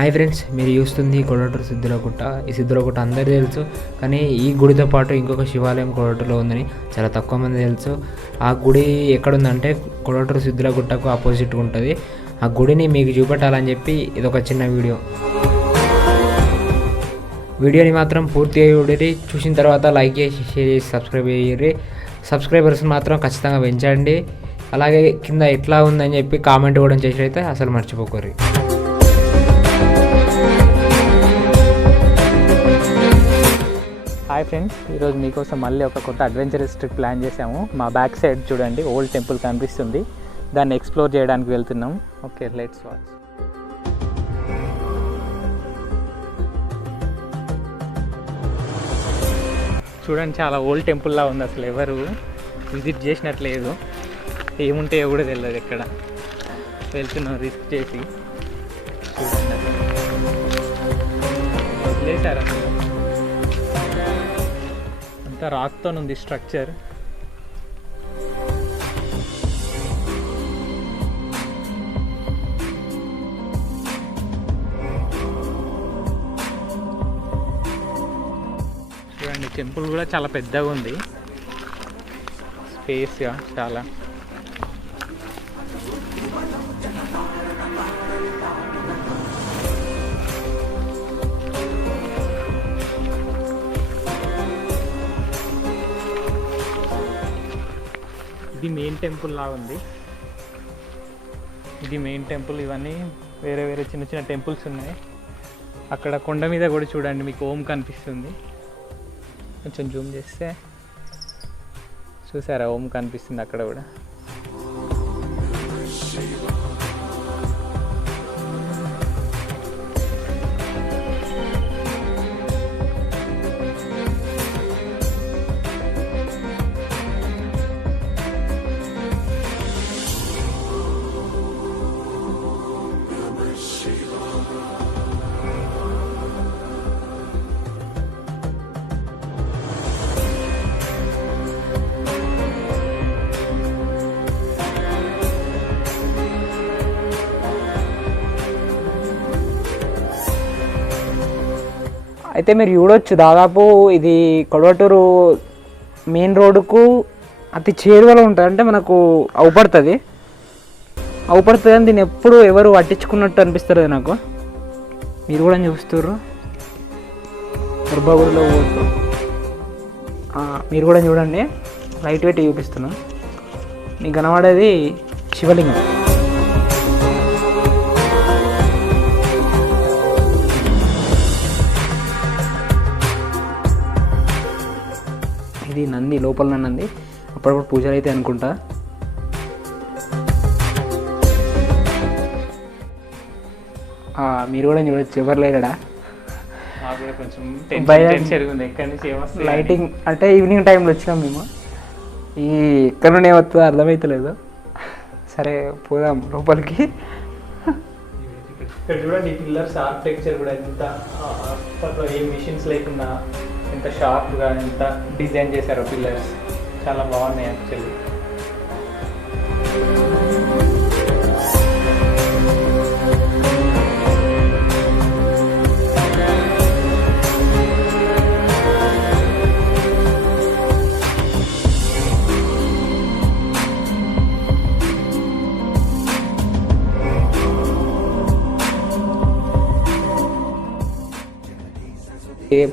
Hi friends, మీరు చూస్తుంది కొడవటూరు సిద్ధులగుట్ట. ఈ సిద్ధులగుట్ట అందరికీ తెలుసు, కానీ ఈ గుడితో పాటు ఇంకొక శివాలయం కొడవటూరులో ఉందని చాలా తక్కువ మంది తెలుసు. ఆ గుడి ఎక్కడుందంటే కొడవటూరు సిద్ధులగుట్టకు ఆపోజిట్గా ఉంటుంది. ఆ గుడిని మీకు చూపెట్టాలని చెప్పి ఇదొక చిన్న వీడియోని మాత్రం పూర్తిగా చూసిన తర్వాత లైక్ చేసి షేర్ చేసి సబ్స్క్రైబ్ చేయండి. సబ్స్క్రైబర్స్ మాత్రం ఖచ్చితంగా పెంచండి. అలాగే కింద ఎట్లా ఉందని చెప్పి కామెంట్ కూడా చేసినైతే అసలు మర్చిపోకూరి. హాయ్ ఫ్రెండ్స్, ఈరోజు మీకోసం మళ్ళీ ఒక కొత్త అడ్వెంచరస్ ట్రిప్ ప్లాన్ చేసాము. మా బ్యాక్ సైడ్ చూడండి, ఓల్డ్ టెంపుల్ కనిపిస్తుంది. దాన్ని ఎక్స్ప్లోర్ చేయడానికి వెళ్తున్నాం. Okay, let's watch. చూడండి, చాలా ఓల్డ్ టెంపుల్లా ఉంది. అసలు ఎవరు విజిట్ చేసినట్లేదు. ఏముంటాయో కూడా తెలియదు. ఎక్కడ వెళ్తున్నాం రిస్క్ చేసి. చూడండి, వదిలేశారు అసలు. అంతా రాక్తో ఉంది స్ట్రక్చర్. చూడండి, టెంపుల్ కూడా చాలా పెద్దగా ఉంది, స్పేస్గా చాలా. ఇది మెయిన్ టెంపుల్ లాగా ఉంది. ఇది మెయిన్ టెంపుల్. ఇవన్నీ వేరే వేరే చిన్న చిన్న టెంపుల్స్ ఉన్నాయి. అక్కడ కొండ మీద కూడా చూడండి, మీకు ఓం కనిపిస్తుంది. కొంచెం జూమ్ చేస్తే చూసారా, ఓం కనిపిస్తుంది అక్కడ కూడా. అయితే మీరు చూడవచ్చు, దాదాపు ఇది కొడవటూరు మెయిన్ రోడ్డుకు అతి చేరువలో ఉంటుంది. అంటే మనకు అవుపడుతుంది అని దీన్ని ఎప్పుడు ఎవరు పట్టించుకున్నట్టు అనిపిస్తుంది నాకు. మీరు కూడా చూస్తుర్రు, గర్భగుడిలో పోతూ మీరు కూడా చూడండి. లైట్ వెయిట్ చూపిస్తున్నాం. మీకు కనబడేది శివలింగం. ఇది నంది, లోపల నంది. అప్పుడప్పుడు పూజలు అయితే అనుకుంటా. మీరు కూడా చూడొచ్చు, ఎవరు లేడా. లైటింగ్ అంటే ఈవినింగ్ టైంలో వచ్చినాం మేము. ఈ ఎక్కడ నుండి ఏమవుతుందో అర్థమవుతలేదు. సరే, పోదాం లోపలికి. ఇక్కడ చూడండి, పిల్లర్స్ ఆర్కిటెక్చర్ కూడా ఎంత అప్పట్లో ఏ మిషన్స్ లేకుండా ఎంత షార్ప్గా ఎంత డిజైన్ చేశారో పిల్లర్స్. చాలా బాగున్నాయి యాక్చువల్లీ.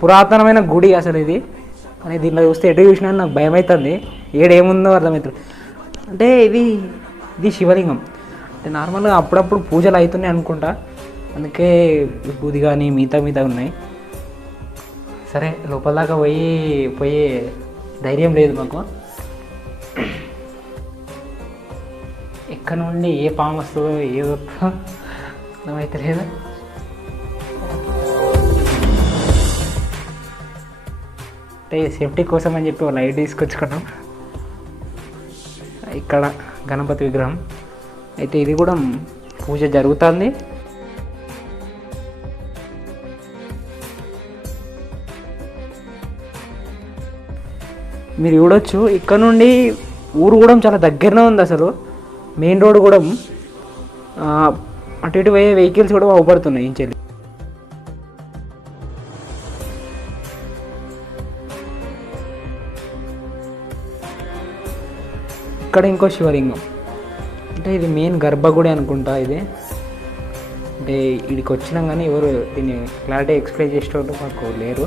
పురాతనమైన గుడి అసలు ఇది. అని దీంట్లో చూస్తే ఎటు చూసినా నాకు భయం అవుతుంది. ఏడేముందో అర్థమవుతుంది. అంటే ఇది శివలింగం. అంటే నార్మల్గా అప్పుడప్పుడు పూజలు అవుతున్నాయి అనుకుంటా, అందుకే విభూది కానీ మిగతా ఉన్నాయి. సరే, లోపల దాకా పోయే ధైర్యం లేదు మాకు. ఎక్కడ నుండి ఏ పాము వస్తుందో ఏదో అర్థమైతే లేదు. అంటే సేఫ్టీ కోసం అని చెప్పి ఒక లైట్ తీసుకొచ్చుకున్నాం. ఇక్కడ గణపతి విగ్రహం అయితే ఇది కూడా పూజ జరుగుతుంది. మీరు చూడొచ్చు ఇక్కడ నుండి ఊరు కూడా చాలా దగ్గరనే ఉంది. అసలు మెయిన్ రోడ్ కూడా అటు ఇటు పోయే వెహికల్స్ కూడా అవపడుతున్నాయి ఇంచెల్లి. ఇక్కడ ఇంకో శివలింగం, అంటే ఇది మెయిన్ గర్భగుడి అనుకుంటా. ఇది అంటే ఇక్కడికి వచ్చినాం కానీ ఎవరు దీన్ని క్లారిటీ ఎక్స్ప్లెయిన్ చేసేటోళ్ళు మాకు లేరు.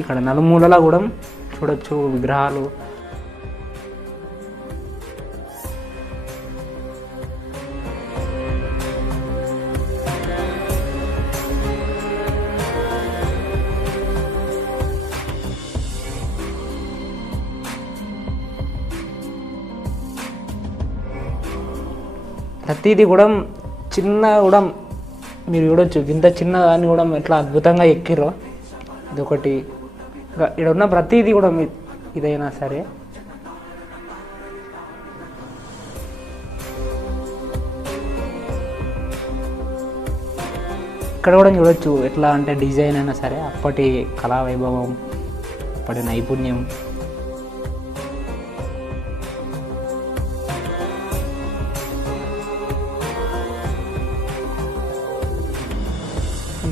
ఇక్కడ నలుమూలలా కూడా చూడొచ్చు విగ్రహాలు. ప్రతిదీ కూడా చిన్న కూడా మీరు చూడొచ్చు. ఇంత చిన్న దాన్ని కూడా ఎట్లా అద్భుతంగా ఎక్కిర్రో. ఇదొకటి. ఇక్కడ ఉన్న ప్రతిదీ కూడా ఇదైనా సరే ఇక్కడ కూడా చూడొచ్చు ఎట్లా అంటే డిజైన్ అయినా సరే అప్పటి కళా వైభవం, అప్పటి నైపుణ్యం.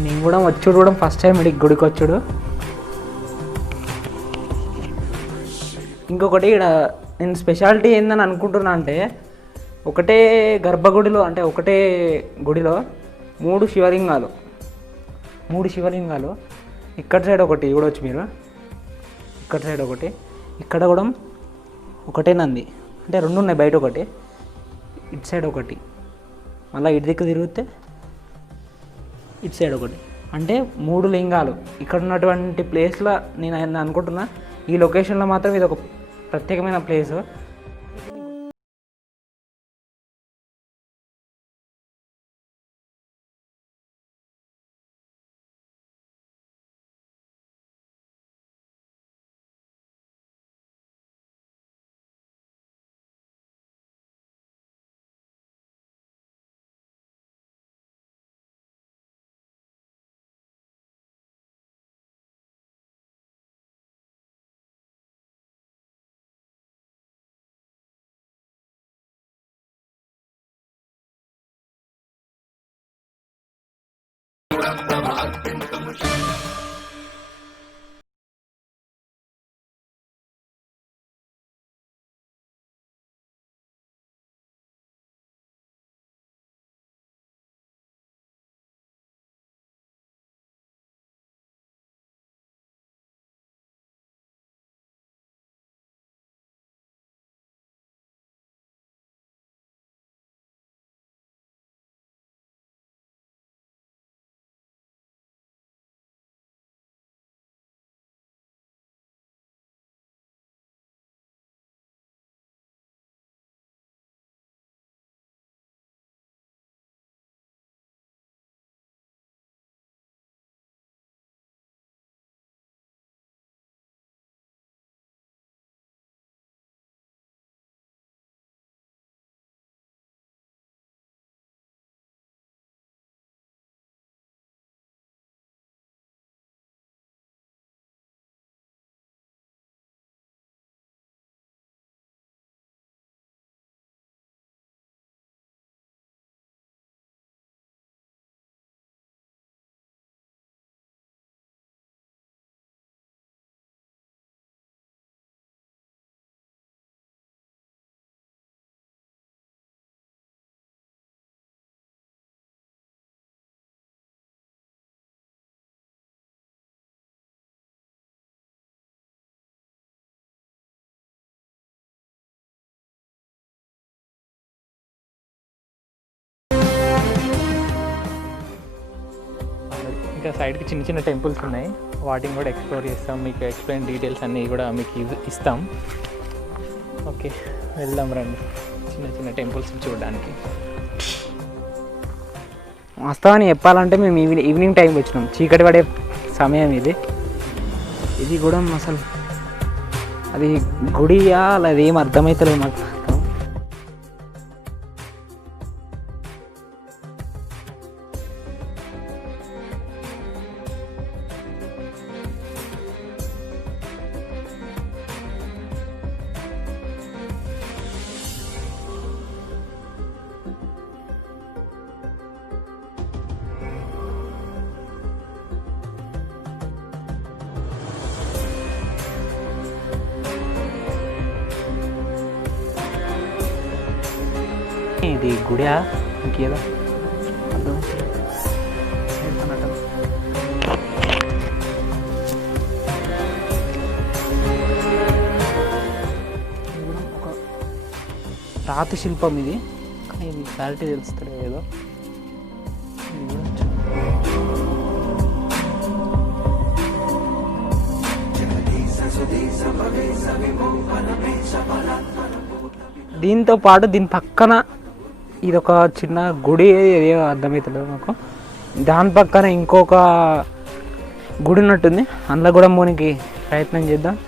నేను కూడా వచ్చుడు కూడా ఫస్ట్ టైం ఇక్కడికి గుడికి వచ్చుడు. ఇంకొకటి ఇక్కడ నేను స్పెషాలిటీ ఏందని అనుకుంటున్నా అంటే ఒకటే గర్భగుడిలో అంటే ఒకటే గుడిలో మూడు శివలింగాలు ఇక్కడ సైడ్ ఒకటి చూడవచ్చు మీరు. ఇక్కడ సైడ్ ఒకటి, ఇక్కడ కూడా ఒకటే నంది. అంటే రెండు ఉన్నాయి, బయట ఒకటి, ఇటు సైడ్ ఒకటి, మళ్ళీ ఇటు దిక్కు తిరిగితే ఇటు సైడ్ ఒకటి. అంటే మూడు లింగాలు ఇక్కడ ఉన్నటువంటి ప్లేస్లో నేను అనుకుంటున్నా ఈ లొకేషన్లో మాత్రం ఇది ఒక ప్రత్యేకమైన ప్లేసు. ఇంకా సైడ్కి చిన్న చిన్న టెంపుల్స్ ఉన్నాయి, వాటిని కూడా ఎక్స్ప్లోర్ చేస్తాం, మీకు ఎక్స్ప్లెయిన్ డీటెయిల్స్ అన్నీ కూడా మీకు ఇస్తాం. ఓకే, వెళ్దాం రండి చిన్న చిన్న టెంపుల్స్ చూడడానికి. వాస్తవాన్ని చెప్పాలంటే మేము ఈవినింగ్ టైంకి వచ్చినాం, చీకటి పడే సమయం ఇది కూడా అసలు అది గుడియా అలా ఏం అర్థమవుతలేదు మాకు. ఇది గుడియా ఇంకేదో అర్థం ఒక రాతి శిల్పం ఇది, కానీ ఇది క్లారిటీ తెలుస్తుంది ఏదో. దీంతో పాటు దీని పక్కన ఇది ఒక చిన్న గుడి, ఏదో అర్థమవుతలేదు నాకు. దాని పక్కన ఇంకొక గుడి ఉన్నట్టుంది, అందులో కూడా పోనీకి ప్రయత్నం చేద్దాం.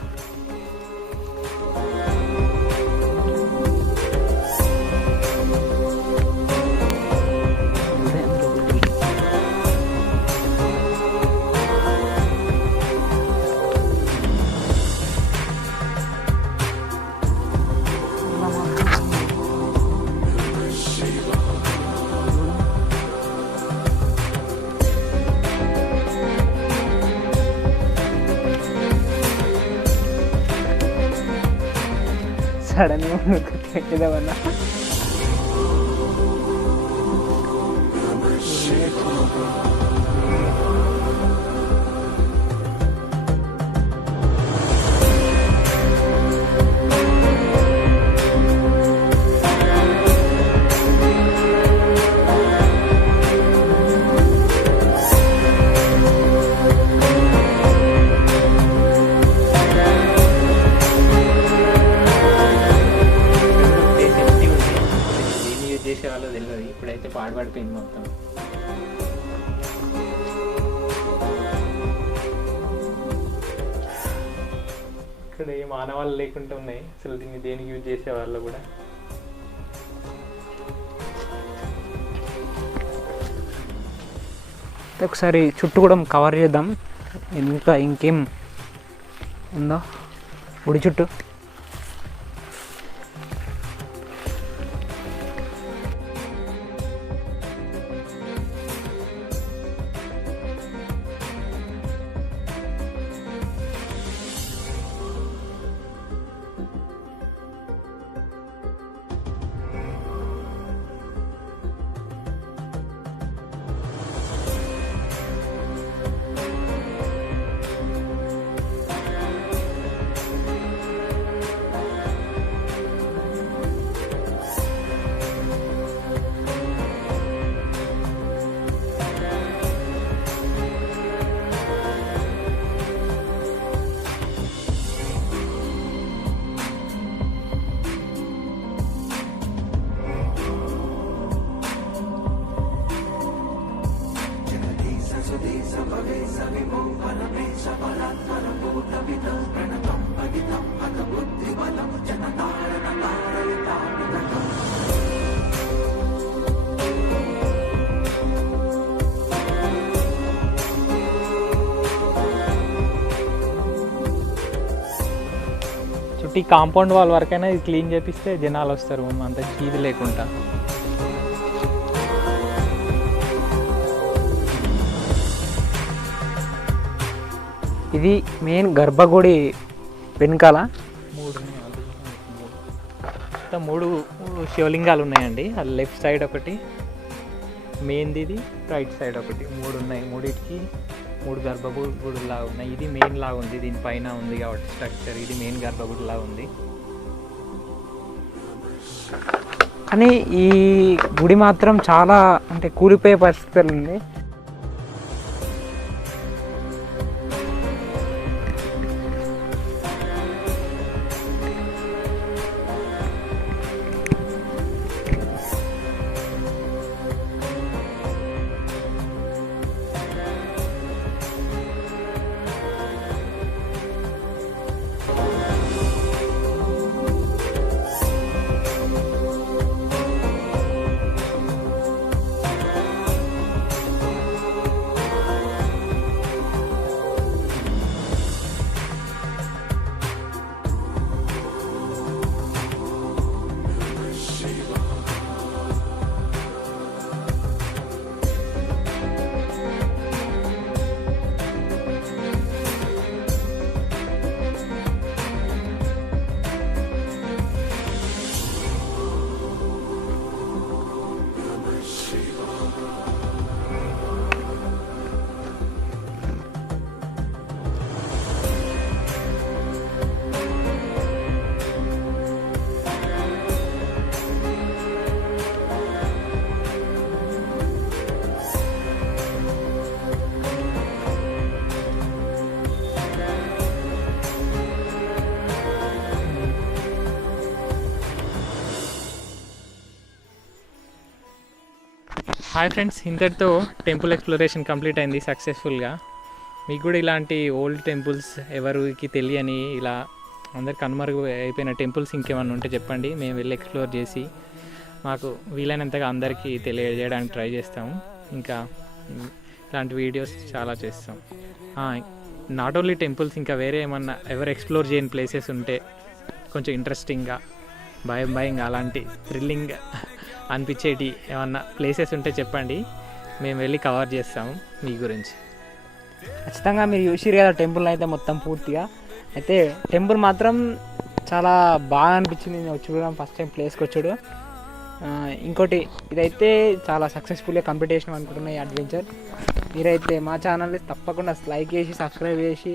సడన్గా ఏదన్నా చేసేవాళ్ళు తెలియదు, ఇప్పుడైతే పాడుపడిపోయింది మొత్తం. ఇక్కడ ఏ మానవాళ్ళు లేకుండా ఉన్నాయి, అసలు దీన్ని దేనికి యూజ్ చేసేవాళ్ళు కూడా. ఒకసారి చుట్టూ కూడా కవర్ చేద్దాం, ఇంకా ఇంకేం ఉందో గుడి చుట్టూ. చుట్టూ కాంపౌండ్ వాల్ వరకైనా ఇది క్లీన్ చేపిస్తే జనాలు వస్తారు, అంత చీది లేకుండా. ఇది మెయిన్ గర్భగుడి వెనకాల మూడు శివలింగాలు ఉన్నాయండి. అది లెఫ్ట్ సైడ్ ఒకటి, మెయిన్ది ఇది రైట్ సైడ్ ఒకటి, మూడు ఉన్నాయి. మూడింటికి మూడు గర్భగుడిలా ఉన్నాయి. ఇది మెయిన్ లాగా ఉంది, దీనిపైన ఉంది కాబట్టి స్ట్రక్చర్. ఇది మెయిన్ గర్భగుడిలా ఉంది. కానీ ఈ గుడి మాత్రం చాలా అంటే కూలిపోయే పరిస్థితులు ఉంది. హాయ్ ఫ్రెండ్స్, ఇంతటితో టెంపుల్ ఎక్స్ప్లోరేషన్ కంప్లీట్ అయింది సక్సెస్ఫుల్గా. మీకు కూడా ఇలాంటి ఓల్డ్ టెంపుల్స్ ఎవరికి తెలియని ఇలా అందరికి కనుమరుగు అయిపోయిన టెంపుల్స్ ఇంకేమన్నా ఉంటే చెప్పండి, మేము వెళ్ళి ఎక్స్ప్లోర్ చేసి మాకు వీలైనంతగా అందరికీ తెలియజేయడానికి ట్రై చేస్తాము. ఇంకా ఇలాంటి వీడియోస్ చాలా చేస్తాం. నాట్ ఓన్లీ టెంపుల్స్, ఇంకా వేరే ఏమన్నా ఎవరు ఎక్స్ప్లోర్ చేయని ప్లేసెస్ ఉంటే కొంచెం ఇంట్రెస్టింగ్గా భయంగా అలాంటి థ్రిల్లింగ్ అనిపించేటి ఏమన్నా ప్లేసెస్ ఉంటే చెప్పండి, మేము వెళ్ళి కవర్ చేస్తాము మీ గురించి. ఖచ్చితంగా మీరు చూసిరు కదా టెంపుల్ అయితే మొత్తం పూర్తిగా. అయితే టెంపుల్ మాత్రం చాలా బాగా అనిపించింది నేను చూడడం, ఫస్ట్ టైం ప్లేస్కి వచ్చాడు. ఇంకోటి ఇదైతే చాలా సక్సెస్ఫుల్గా కంప్లీట్ చేసినాం అనుకుంటున్నా ఈ అడ్వెంచర్. మీరైతే మా ఛానల్ని తప్పకుండా లైక్ చేసి సబ్స్క్రైబ్ చేసి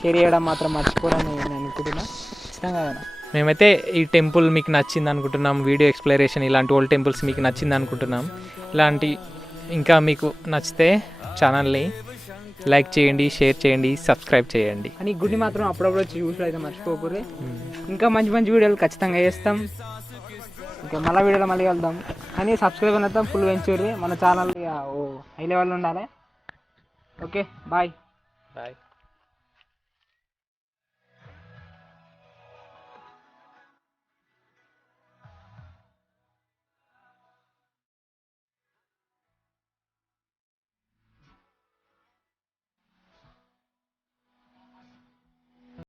షేర్ చేయడం మాత్రం మర్చిపోరని నేను అనుకుంటున్నా. ఖచ్చితంగా మేమైతే ఈ టెంపుల్ మీకు నచ్చింది అనుకుంటున్నాం, వీడియో ఎక్స్ప్లోరేషన్ ఇలాంటి ఓల్డ్ టెంపుల్స్ మీకు నచ్చింది అనుకుంటున్నాం. ఇలాంటి ఇంకా మీకు నచ్చితే ఛానల్ని లైక్ చేయండి, షేర్ చేయండి, సబ్స్క్రైబ్ చేయండి. అని గుడి మాత్రం అప్పుడప్పుడు వచ్చి చూసి అయితే మర్చిపోకూడదు. ఇంకా మంచి మంచి వీడియోలు ఖచ్చితంగా చేస్తాం. ఇంకా మళ్ళీ వీడియోలో మళ్ళీ వెళ్దాం. కానీ సబ్స్క్రైబ్ అవుతాం, ఫుల్ పెంచుర్రి మన ఛానల్ హై లెవెల్లో ఉండాలి. Okay, bye.